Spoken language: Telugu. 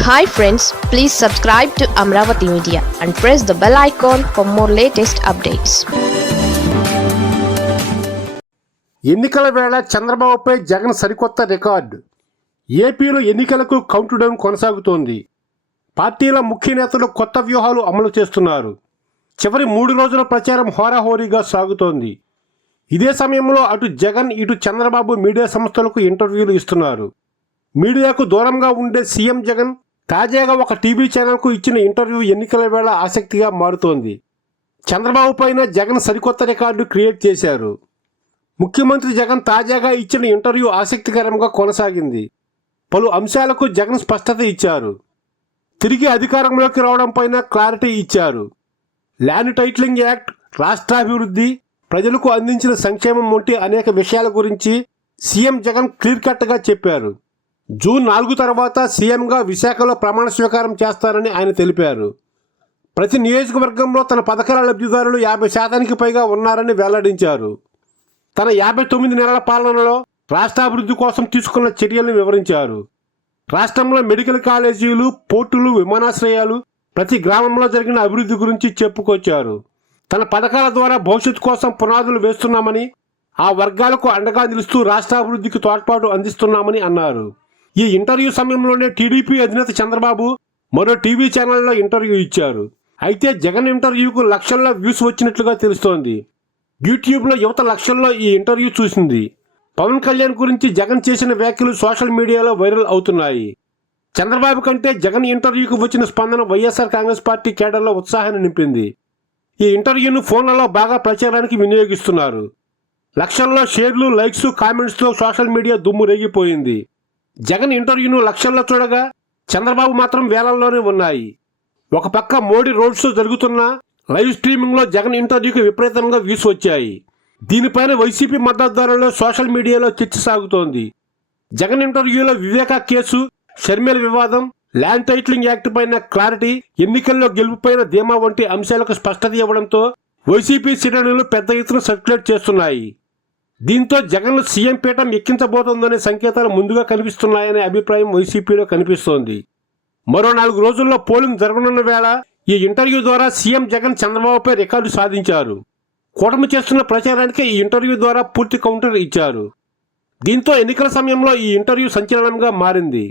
Hi friends please subscribe to Amaravati media and press the bell icon for more latest updates ఎన్నికల వేళ చంద్రబాబుపై జగన్ సరికొత్త రికార్డు. ఏపీలో ఎన్నికలకు కౌంట్డౌన్ కొనసాగుతోంది. పార్టీల ముఖ్య నేతలు కొత్త వ్యూహాలు అమలు చేస్తున్నారు. చివరి మూడు రోజుల ప్రచారం హోరాహోరీగా సాగుతోంది. ఇదే సమయంలో అటు జగన్ ఇటు చంద్రబాబు మీడియా సంస్థలకు ఇంటర్వ్యూలు ఇస్తున్నారు. మీడియాకు దూరంగా ఉండే సీఎం జగన్ తాజాగా ఒక టీవీ ఛానల్కు ఇచ్చిన ఇంటర్వ్యూ ఎన్నికల వేళ ఆసక్తిగా మారుతోంది. చంద్రబాబు పైన జగన్ సరికొత్త రికార్డు క్రియేట్ చేశారు. ముఖ్యమంత్రి జగన్ తాజాగా ఇచ్చిన ఇంటర్వ్యూ ఆసక్తికరంగా కొనసాగింది. పలు అంశాలకు జగన్ స్పష్టత ఇచ్చారు. తిరిగి అధికారంలోకి రావడం పైన క్లారిటీ ఇచ్చారు. ల్యాండ్ టైటిలింగ్ యాక్ట్ రాష్ట్రాభివృద్ధి ప్రజలకు అందించిన సంక్షేమం వంటి అనేక విషయాల గురించి సీఎం జగన్ క్లియర్ కట్గా చెప్పారు. జూన్ నాలుగు తర్వాత సీఎంగా విశాఖలో ప్రమాణ స్వీకారం చేస్తారని ఆయన తెలిపారు. ప్రతి నియోజకవర్గంలో తన పథకాల లబ్ధిదారులు యాభై శాతానికి పైగా ఉన్నారని వెల్లడించారు. తన యాభై తొమ్మిది నెలల పాలనలో రాష్ట్రాభివృద్ధి కోసం తీసుకున్న చర్యలను వివరించారు. రాష్ట్రంలో మెడికల్ కాలేజీలు పోర్టులు విమానాశ్రయాలు ప్రతి గ్రామంలో జరిగిన అభివృద్ధి గురించి చెప్పుకొచ్చారు. తన పథకాల ద్వారా భవిష్యత్తు కోసం పునాదులు వేస్తున్నామని ఆ వర్గాలకు అండగా నిలుస్తూ రాష్ట్రాభివృద్ధికి తోడ్పాటు అందిస్తున్నామని అన్నారు. ఈ ఇంటర్వ్యూ సమయంలోనే టీడీపీ అధినేత చంద్రబాబు మరో టీవీ ఛానల్లో ఇంటర్వ్యూ ఇచ్చారు. అయితే జగన్ ఇంటర్వ్యూకు లక్షల్లో వ్యూస్ వచ్చినట్లుగా తెలుస్తోంది. యూట్యూబ్లో యువత లక్షల్లో ఈ ఇంటర్వ్యూ చూసింది. పవన్ కళ్యాణ్ గురించి జగన్ చేసిన వ్యాఖ్యలు సోషల్ మీడియాలో వైరల్ అవుతున్నాయి. చంద్రబాబు కంటే జగన్ ఇంటర్వ్యూకు వచ్చిన స్పందన వైఎస్ఆర్ కాంగ్రెస్ పార్టీ కేడర్లో ఉత్సాహాన్ని నింపింది. ఈ ఇంటర్వ్యూను ఫోన్లలో బాగా ప్రచారానికి వినియోగిస్తున్నారు. లక్షల్లో షేర్లు లైక్స్ కామెంట్స్తో సోషల్ మీడియా దుమ్ము రేగిపోయింది. జగన్ ఇంటర్వ్యూను లక్షల్లో చూడగా చంద్రబాబు మాత్రం వేలల్లోనే ఉన్నాయి. ఒక పక్క మోడీ రోడ్ షో జరుగుతున్న లైవ్ స్ట్రీమింగ్లో జగన్ ఇంటర్వ్యూకి విపరీతంగా వ్యూస్ వచ్చాయి. దీనిపైన వైసీపీ మద్దతుదారుల్లో సోషల్ మీడియాలో చర్చ సాగుతోంది. జగన్ ఇంటర్వ్యూలో వివేకా కేసు షర్మిల వివాదం ల్యాండ్ టైటిలింగ్ యాక్ట్ పైన క్లారిటీ ఎన్నికల్లో గెలుపుపైన ధీమా వంటి అంశాలకు స్పష్టత ఇవ్వడంతో వైసీపీ శ్రేణులు పెద్ద ఎత్తున సర్క్యులేట్ చేస్తున్నాయి. దీంతో జగన్ సీఎం పీఠం ఎక్కించబోతోందనే సంకేతాలు ముందుగా కనిపిస్తున్నాయనే అభిప్రాయం వైసీపీలో కనిపిస్తోంది. మరో నాలుగు రోజుల్లో పోలింగ్ జరగనున్న వేళ ఈ ఇంటర్వ్యూ ద్వారా సీఎం జగన్ చంద్రబాబుపై రికార్డు సాధించారు. కూటమి చేస్తున్న ప్రచారానికి ఈ ఇంటర్వ్యూ ద్వారా పూర్తి కౌంటర్ ఇచ్చారు. దీంతో ఎన్నికల సమయంలో ఈ ఇంటర్వ్యూ సంచలనంగా మారింది.